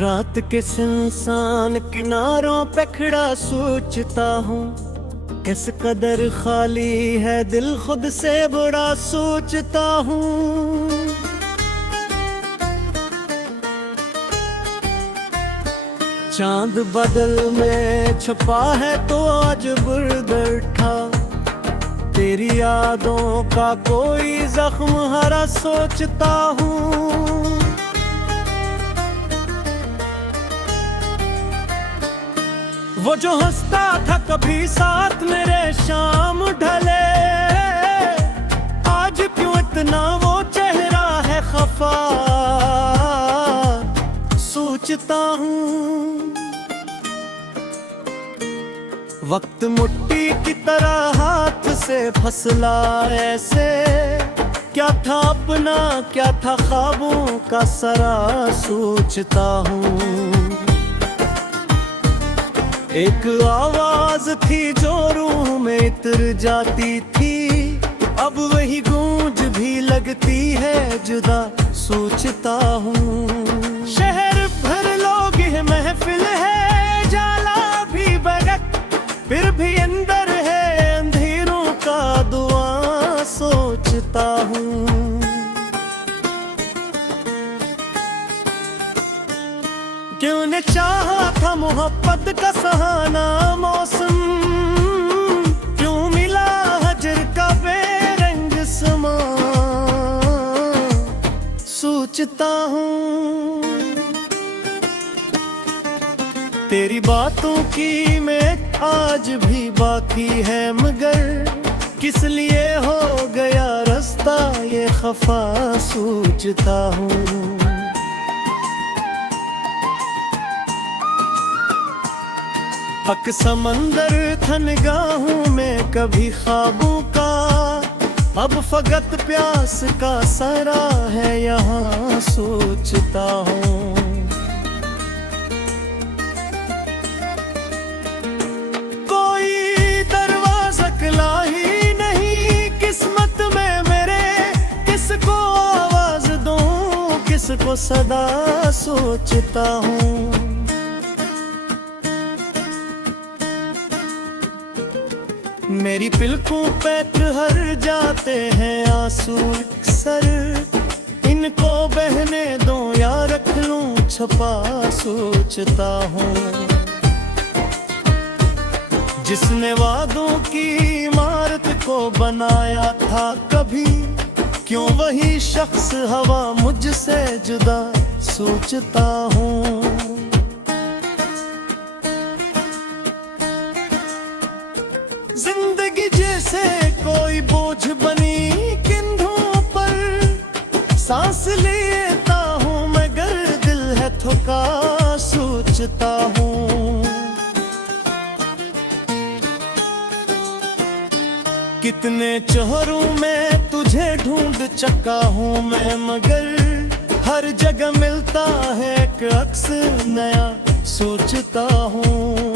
रात के सुनसान किनारों पे खड़ा सोचता हूँ, किस कदर खाली है दिल खुद से बड़ा सोचता हूँ। चांद बदल में छुपा है तो आज बुरदर था, तेरी यादों का कोई जख्म हरा सोचता हूँ। वो जो हंसता था कभी साथ मेरे शाम ढले, आज क्यों इतना वो चेहरा है खफा सोचता हूँ। वक्त मुट्ठी की तरह हाथ से फसला ऐसे, क्या था अपना क्या था ख्वाबों का सरा सोचता हूँ। एक आवाज थी जो रूह में इतर जाती थी, अब वही गूंज भी लगती है जुदा सोचता हूँ। शहर भर लोग है महफिल है जाला भी बरक, फिर भी अंदर है अंधेरों का दुआ सोचता हूँ। क्यों ने चाहा था मोहब्बत का सहाना मौसम, क्यों मिला हजर का बेरंग समा सोचता हूँ। तेरी बातों की में आज भी बाकी है, मगर किस लिए हो गया रास्ता ये खफा सोचता हूँ। हक समंदर था निगाहों में कभी ख्वाबों का, अब फकत प्यास का सरा है यहाँ सोचता हूँ। कोई दरवाजा खुला ही नहीं किस्मत में मेरे, किसको आवाज दूं किसको सदा सोचता हूँ। मेरी पिलकों पे हर जाते हैं आंसू अक्सर, इनको बहने दो या रख लूं छुपा सोचता हूँ। जिसने वादों की इमारत को बनाया था कभी, क्यों वही शख्स हवा मुझसे जुदा सोचता हूँ। जिंदगी जैसे कोई बोझ बनी कंधों पर, सांस लेता हूँ मगर दिल है थका सोचता हूँ। कितने चेहरों में तुझे ढूंढ चुका हूँ मैं, मगर हर जगह मिलता है एक अक्स नया सोचता हूँ।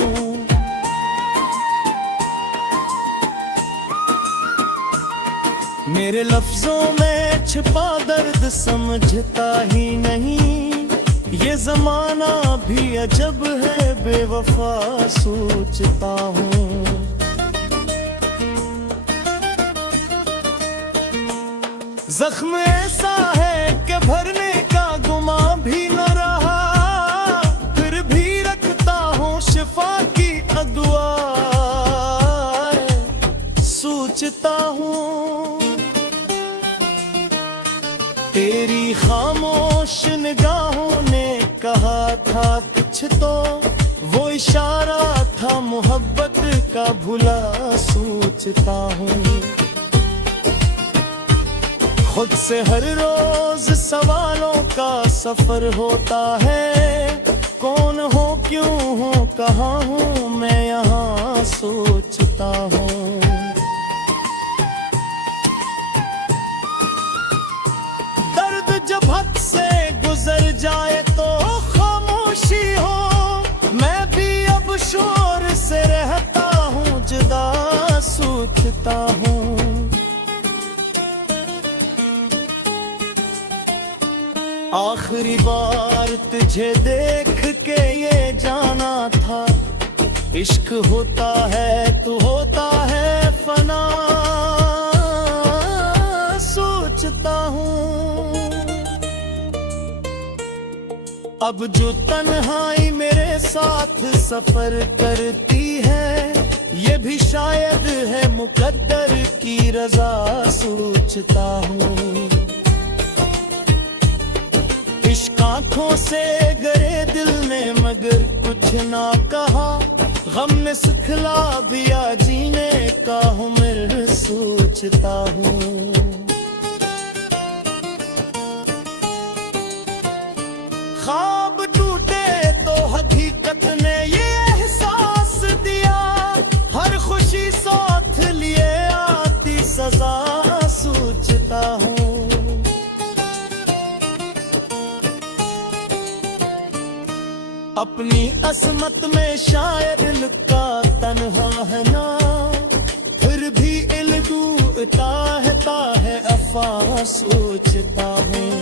मेरे लफ्जों में छिपा दर्द समझता ही नहीं, ये जमाना भी अजब है बेवफा सोचता हूँ। जख्म ऐसा है कि भरने का गुमा भी न रहा, फिर भी रखता हूँ शिफा की अदुआ सोचता हूँ। तेरी खामोश निगाहों ने कहा था कुछ तो, वो इशारा था मोहब्बत का भुला सोचता हूँ। खुद से हर रोज सवालों का सफर होता है, कौन हो क्यों हो कहाँ हूँ मैं यहाँ सोचता हूँ। जब हद से गुजर जाए तो खामोशी हो, मैं भी अब शोर से रहता हूँ जुदा सोचता हूँ। आखिरी बार तुझे देख के ये जाना था, इश्क होता है तो होता है फना। सोचता हूँ अब जो तन्हाई मेरे साथ सफर करती है, ये भी शायद है मुकद्दर की रजा। सोचता हूँ इश्क आँखों से गरे दिल ने मगर कुछ ना कहा, गम ने सिखला दिया जीने का हुनर। सोचता हूँ ख्वाब टूटे तो हकीकत ने ये एहसास दिया, हर खुशी साथ लिए आती सजा। सोचता हूँ अपनी असमत में शायद लुका तन्हा है ना, फिर भी इल्गूता है अफा। सोचता हूँ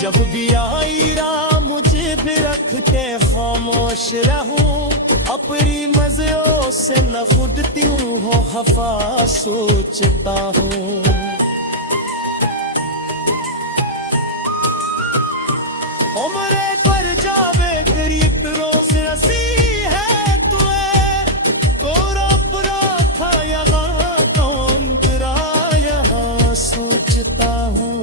जब भी आई राह मुझे भी रख के खामोश रहूं, अपनी मज़ों से न खुदती हूँ खफा। सोचता हूँ उम्रे पर जावे करीब रोज़ हंसी है तुए, कोरा पुरा था यहाँ कौन बुरा यहाँ। सोचता हूँ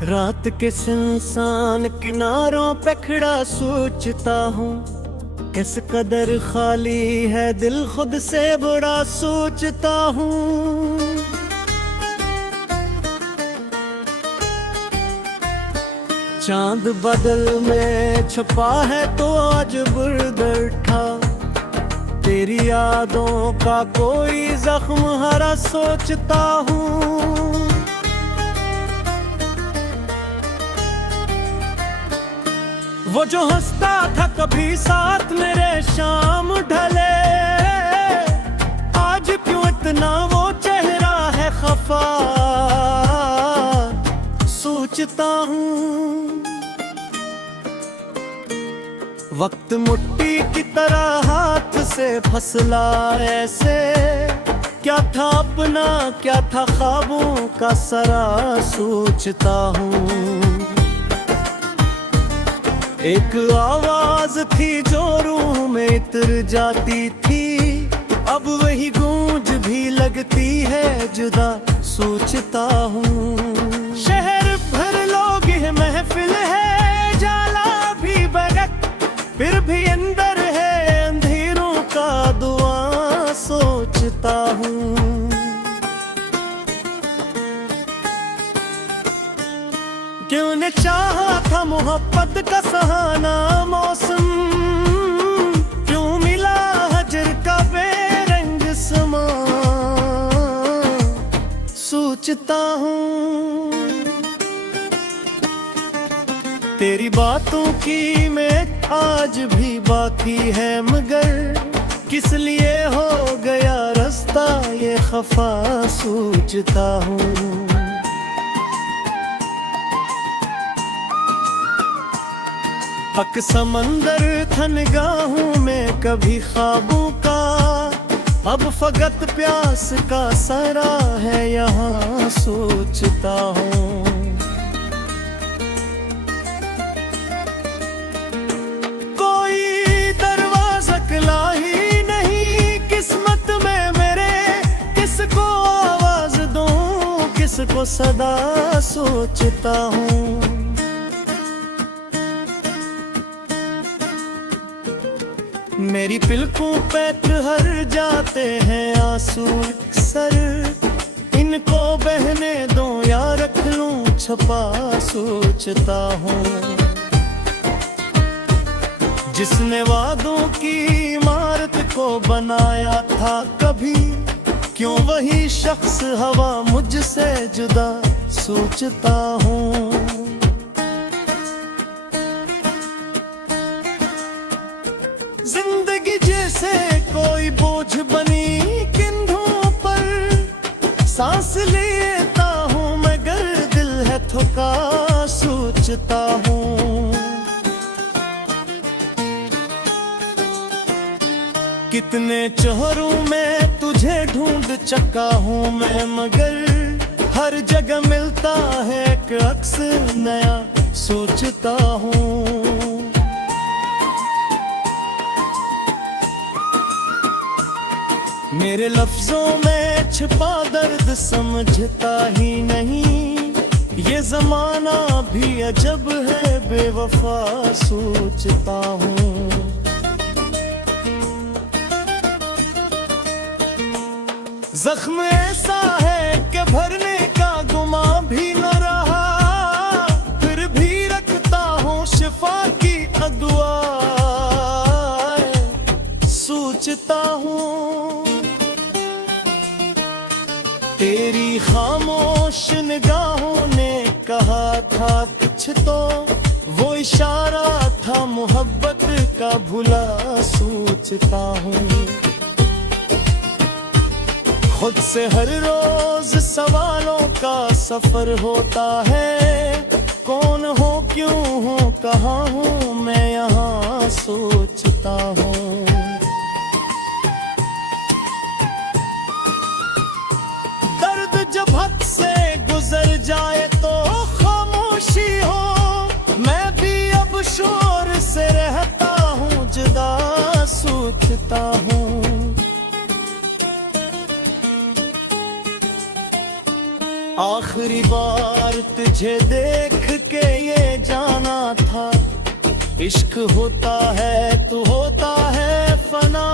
रात के सुनसान किनारों पे खड़ा सोचता हूँ, किस कदर खाली है दिल खुद से बड़ा। सोचता हूँ चांद बदल में छुपा है तो आज बुरदर था, तेरी यादों का कोई जख्म हरा। सोचता हूँ वो जो हंसता था कभी साथ मेरे शाम ढले, आज क्यों इतना वो चेहरा है खफा। सोचता हूँ वक्त मुट्ठी की तरह हाथ से फसला ऐसे, क्या था अपना क्या था ख्वाबों का सरा। सोचता हूँ एक आवाज थी जो रूह में इतर जाती थी, अब वही गूंज भी लगती है जुदा। सोचता हूँ शहर भर लोग है महफिल है जाला भी बरक, फिर भी अंदर है अंधेरों का दुआ। सोचता हूँ क्यों ने चाहा था मोहब्बत का सहाना मौसम, क्यों मिला हजर का बेरंग समा। सोचता हूँ तेरी बातों की में आज भी बाकी है, मगर किस लिए हो गया रास्ता ये खफा। सोचता हूँ हक समंदर था निगाहों में कभी ख्वाबों का, अब फकत प्यास का सरा है यहाँ। सोचता हूँ कोई दरवाजा खुला ही नहीं किस्मत में मेरे, किसको आवाज दूं किसको सदा। सोचता हूँ मेरी पलकों पे ठहर जाते हैं आंसू अक्सर, इनको बहने दो या रख लूं छुपा। सोचता हूँ जिसने वादों की इमारत को बनाया था कभी, क्यों वही शख्स हवा मुझसे जुदा सोचता हूँ। जिंदगी जैसे कोई बोझ बनी कंधों पर, सांस लेता हूँ मगर दिल है थका सोचता हूँ। कितने चेहरों में तुझे ढूंढ चुका हूँ मैं, मगर हर जगह मिलता है एक अक्स नया सोचता हूँ। मेरे लफ्जों में छिपा दर्द समझता ही नहीं, ये जमाना भी अजब है बेवफा सोचता हूँ। जख्म ऐसा है कि भरने का गुमा भी न रहा, फिर भी रखता हूँ शिफा की अदुआ सोचता हूँ। तेरी खामोश निगाहों ने कहा था कुछ तो, वो इशारा था मोहब्बत का भुला सोचता हूँ। खुद से हर रोज सवालों का सफर होता है, कौन हो क्यों हो कहाँ हूँ मैं यहाँ सोचता हूँ। दर्द जब हद से गुजर जाए तो खामोशी हो, मैं भी अब शोर से रहता हूँ जुदा सोचता हूँ। आखिरी बार तुझे देख के ये जाना था, इश्क होता है तू होता है फना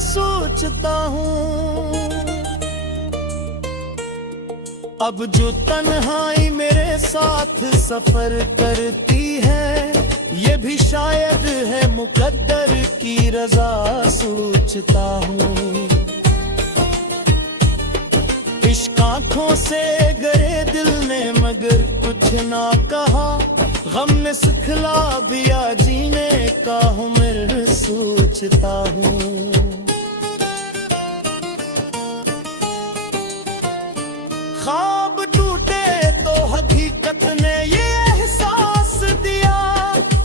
सोचता हूँ। अब जो तन्हाई मेरे साथ सफर करती है, ये भी शायद है मुकद्दर की रजा सोचता हूँ। इश्क आँखों से गरे दिल ने मगर कुछ ना कहा, गम ने सिखला दिया जीने का हुनर सोचता हूँ। ख्वाब टूटे तो हकीकत ने ये एहसास दिया,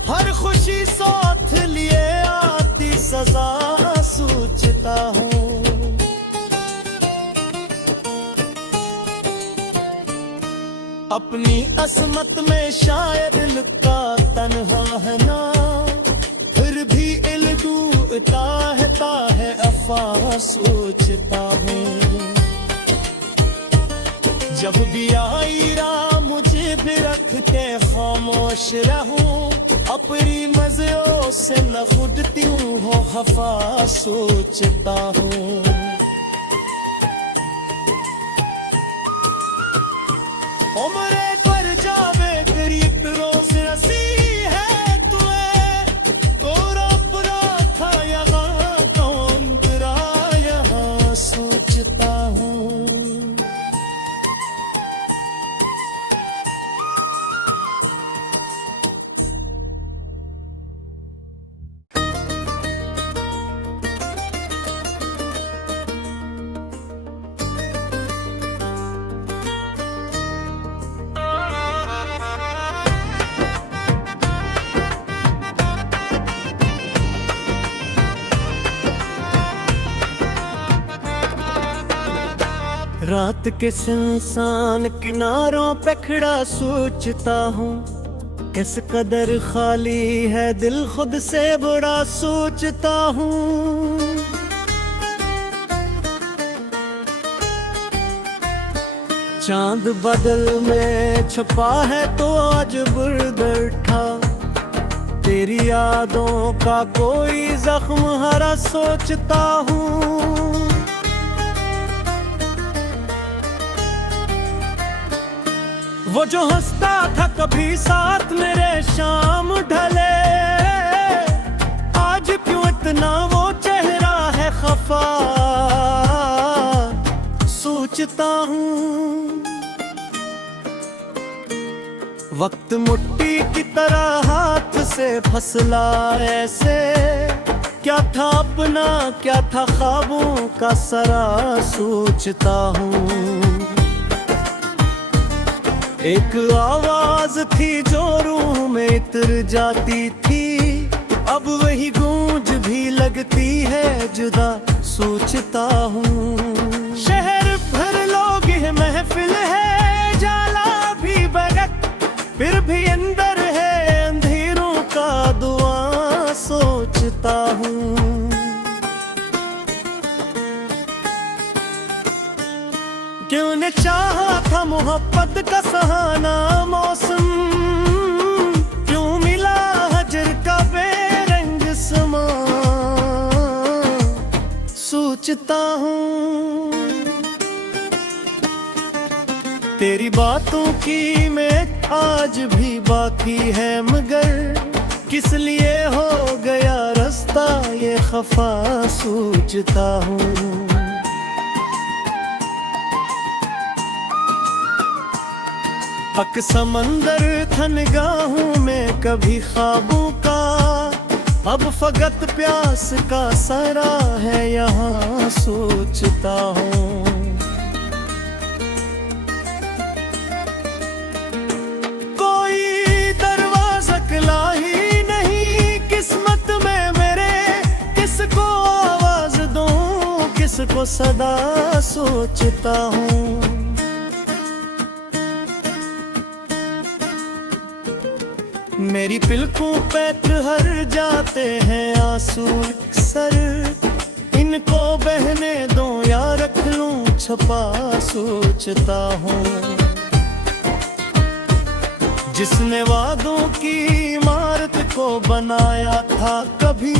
हर खुशी साथ लिए आती सजा सोचता हूँ। अपनी असमत में शायद लुका तन्हा है ना, फिर भी इल्लूता है अफा सोचता हूँ। जब भी आई राह मुझे भी रख के खामोश रहूं, अपनी मज़ों से न खुदती हूँ हो खफा सोचता हूँ। उम्रे पर जावे करीब रोज हंसी है तुए, कोरा पुरा था यहाँ कौन बुरा यहाँ सोचता हूँ। रात के सुनसान किनारों पे खड़ा सोचता हूँ, किस कदर खाली है दिल खुद से बड़ा सोचता हूँ। चांद बदल में छुपा है तो आज बुरदर था, तेरी यादों का कोई जख्म हरा सोचता हूँ। वो जो हंसता था कभी साथ मेरे शाम ढले, आज क्यों इतना वो चेहरा है खफा। सोचता हूँ वक्त मुट्ठी की तरह हाथ से फसला ऐसे, क्या था अपना क्या था ख्वाबों का सरा। सोचता हूँ एक आवाज थी जो रूह में इतर जाती थी, अब वही गूंज भी लगती है जुदा। सोचता हूँ शहर भर लोग हैं, महफिल है जाला भी बरक, फिर भी अंदर है अंधेरों का दुआ। सोचता हूँ क्यों ने चाहा था मोहब्बत का सहाना मौसम, क्यों मिला हजर का बेरंग समा। सोचता हूँ तेरी बातों की में आज भी बाकी है, मगर किस लिए हो गया रास्ता ये खफा। सोचता हूँ हक समंदर था निगाहों में कभी ख्वाबों का, अब फकत प्यास का सरा है यहाँ। सोचता हूँ कोई दरवाजा खुला ही नहीं किस्मत में मेरे, किसको आवाज दूं किसको सदा। सोचता हूँ मेरी पिलकों पे हर जाते हैं आंसू अक्सर, इनको बहने दो या रख लूं छपा। सोचता हूँ जिसने वादों की इमारत को बनाया था कभी,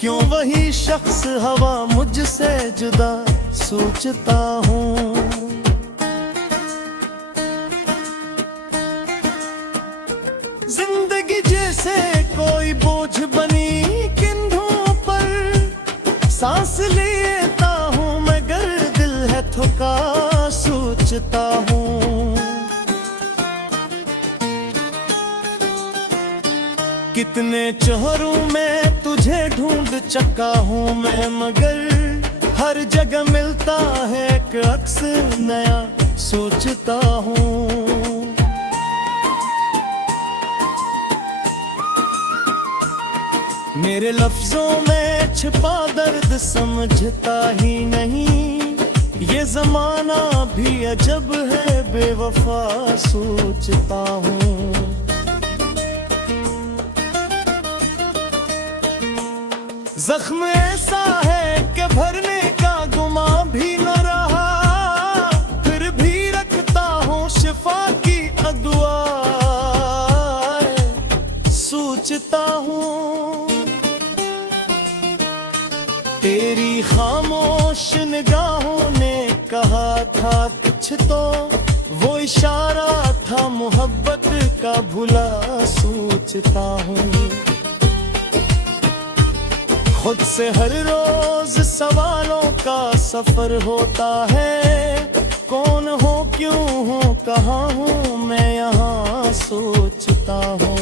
क्यों वही शख्स हवा मुझसे जुदा। सोचता हूँ जिंदगी जैसे कोई बोझ बनी कंधों पर, सांस लेता हूँ मगर दिल है थका। सोचता हूँ कितने चेहरों में तुझे ढूंढ चुका हूँ मैं, मगर हर जगह मिलता है एक अक्स नया। सोचता हूँ मेरे लफ्जों में छिपा दर्द समझता ही नहीं, ये जमाना भी अजब है बेवफा। सोचता हूँ जख्म ऐसा है कि भरने का गुमा भी न रहा, फिर भी रखता हूँ शिफा की अदुआ। सोचता हूँ तेरी खामोश निगाहों ने कहा था कुछ तो, वो इशारा था मोहब्बत का भुला। सोचता हूँ खुद से हर रोज सवालों का सफर होता है, कौन हो क्यों हो कहाँ हूँ मैं यहाँ। सोचता हूँ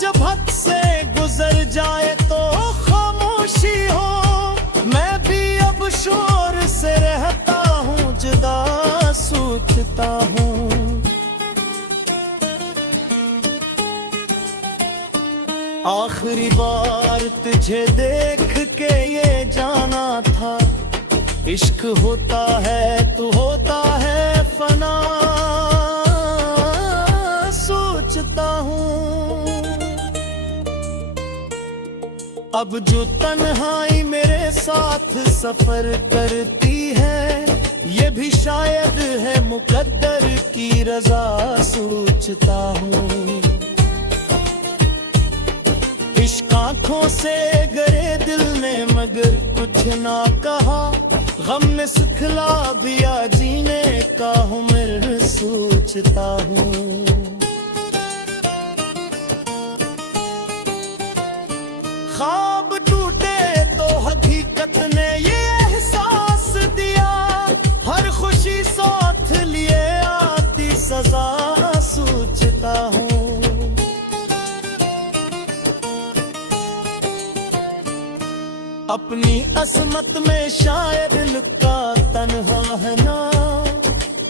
जब हद से गुजर जाए तो खामोशी हो, मैं भी अब शोर से रहता हूँ जुदा। सोचता हूँ आखिरी बार तुझे देख के ये जाना था, इश्क होता है तो होता है फना। सोचता हूँ अब जो तन्हाई मेरे साथ सफर करती है, ये भी शायद है मुकद्दर की रजा। सोचता हूँ इश्क आँखों से गरे दिल ने मगर कुछ ना कहा, गम ने सिखला दिया जीने का हुनर सोचता हूँ। ख्वाब टूटे तो हकीकत ने ये एहसास दिया, हर खुशी साथ लिए आती सजा सोचता हूँ। अपनी असमत में शायद लुका तन्हा है ना,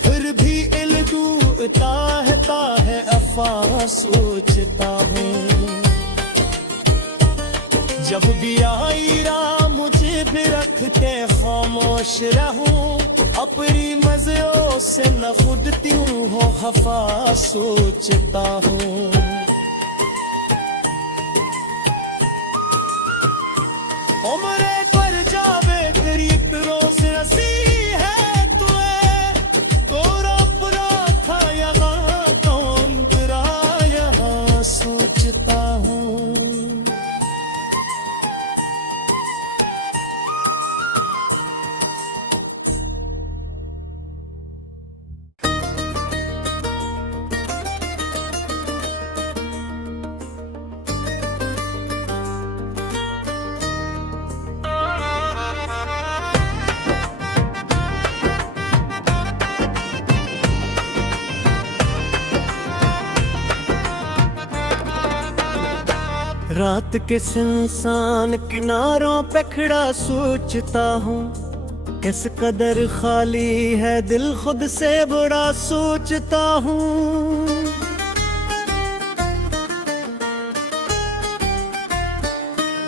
फिर भी इल्गूता है अफा सोचता हूँ। जब भी आई राह मुझे भी रख के खामोश रहूं, अपनी मज़ों से न खुदती हूँ खफा सोचता हूँ। उम्रे पर जावे तेरी एक रोज़ हंसी है तुए, तोरा बुरा था यहाँ कौन बुरा यहाँ सोचता हूँ। रात के सुनसान किनारों पे खड़ा सोचता हूँ, किस कदर खाली है दिल खुद से बड़ा सोचता हूँ।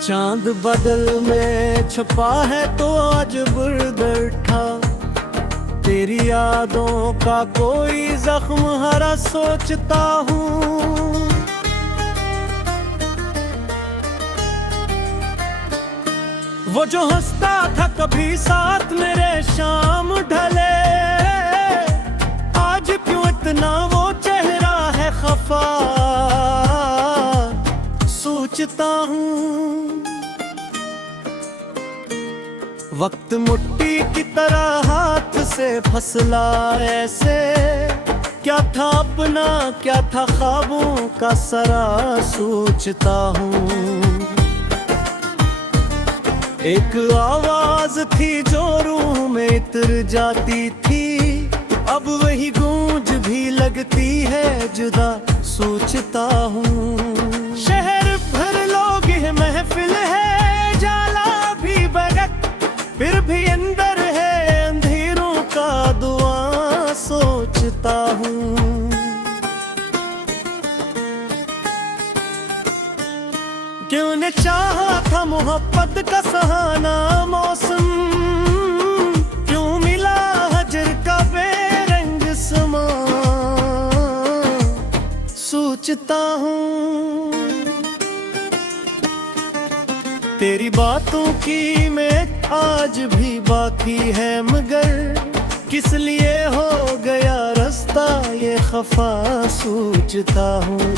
चांद बदल में छुपा है तो आज बुर्दर था, तेरी यादों का कोई जख्म हरा सोचता हूँ। वो जो हंसता था कभी साथ मेरे शाम ढले, आज क्यों इतना वो चेहरा है खफा सोचता हूँ। वक्त मुट्ठी की तरह हाथ से फसला ऐसे, क्या था अपना क्या था ख्वाबों का सरा सोचता हूँ। एक आवाज थी जो रूह में इतर जाती थी, अब वही गूंज भी लगती है जुदा सोचता हूँ। शहर भर लोग है महफिल है जाला भी बरक, फिर भी अंदर है अंधेरों का दुआ सोचता हूँ। क्यों ने चाहा था मोहब्बत का सहाना मौसम, क्यों मिला हजर का बेरंग समा सोचता हूँ। तेरी बातों की में आज भी बाकी है, मगर किस लिए हो गया रास्ता ये खफा सोचता हूँ।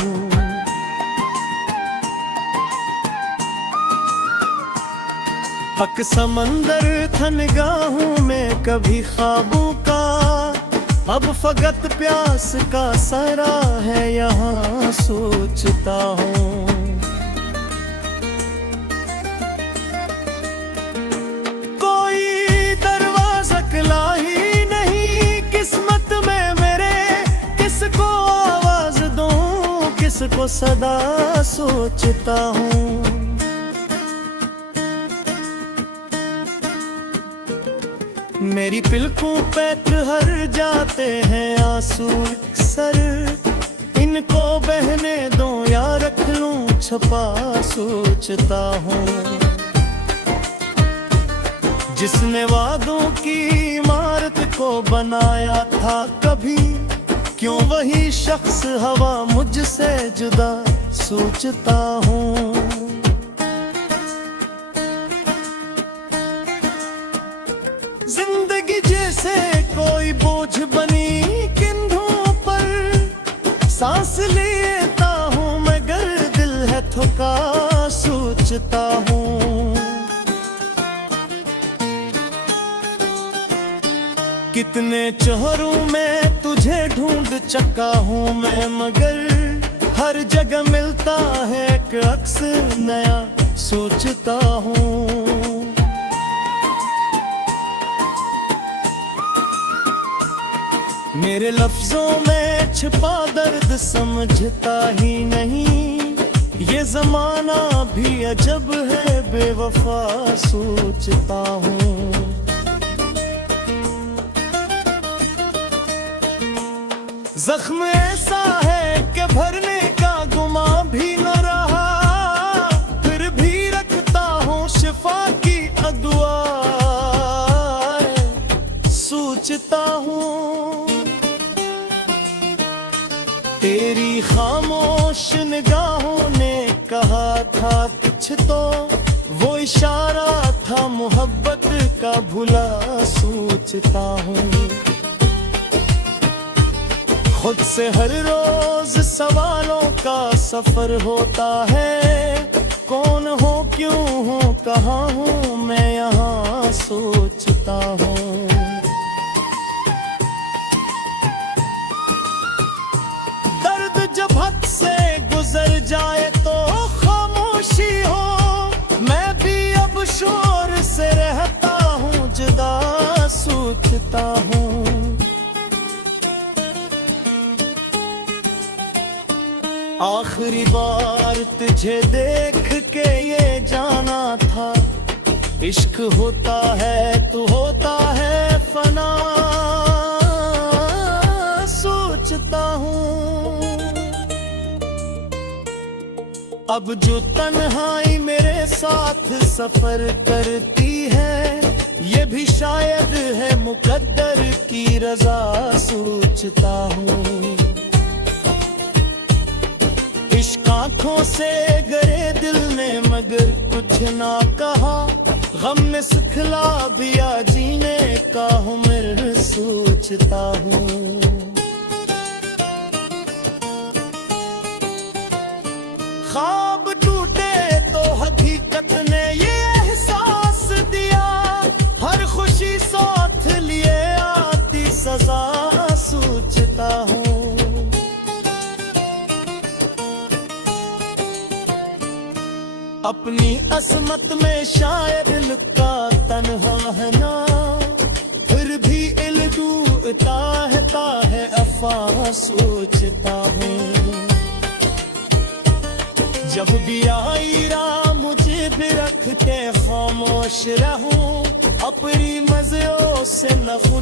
हक समंदर था निगाहों में कभी ख्वाबों का, अब फकत प्यास का सरा है यहाँ सोचता हूँ। कोई दरवाजा खुला ही नहीं किस्मत में मेरे, किसको आवाज दूं किसको सदा सोचता हूँ। मेरी पिलकों पे हर जाते हैं आंसू अक्सर, इनको बहने दो या रख लूं छुपा सोचता हूँ। जिसने वादों की इमारत को बनाया था कभी, क्यों वही शख्स हवा मुझसे जुदा सोचता हूँ। जिंदगी जैसे कोई बोझ बनी कंधों पर, सांस लेता हूँ मगर दिल है थका सोचता हूँ। कितने चेहरों में तुझे ढूंढ चुका हूँ मैं, मगर हर जगह मिलता है एक अक्स नया सोचता हूँ। मेरे लफ्जों में छिपा दर्द समझता ही नहीं, ये जमाना भी अजब है बेवफा सोचता हूँ। जख्म ऐसा है कि भरने का गुमा भी न रहा, फिर भी रखता हूँ शिफा की अदुआ सोचता हूँ। तेरी खामोश निगाहों ने कहा था कुछ तो, वो इशारा था मोहब्बत का भुला सोचता हूँ। खुद से हर रोज सवालों का सफर होता है, कौन हो क्यों हो कहाँ हूँ मैं यहाँ सोचता हूँ। दर्द जब हद से गुजर जाए तो खामोशी हो, मैं भी अब शोर से रहता हूँ जुदा सोचता हूँ। आखिरी बार तुझे देख के ये जाना था, इश्क होता है तो होता है फना सोचता हूँ। अब जो तन्हाई मेरे साथ सफर करती है, ये भी शायद है मुकद्दर की रजा सोचता हूँ। इश्क आँखों से गरे दिल ने मगर कुछ ना कहा, गम में सिखला दिया जीने का हुनर सोचता हूँ। ख्वाब टूटे तो हकीकत ने ये एहसास दिया, हर खुशी साथ लिए आती सजा सोचता हूँ। अपनी असमत में शायद लुका तन्हा है ना, फिर भी इल्दूता है अफा सोचता हूँ। जब भी आई राह मुझे भी रख के खामोश रहूं, अपनी मज़ों से न खुद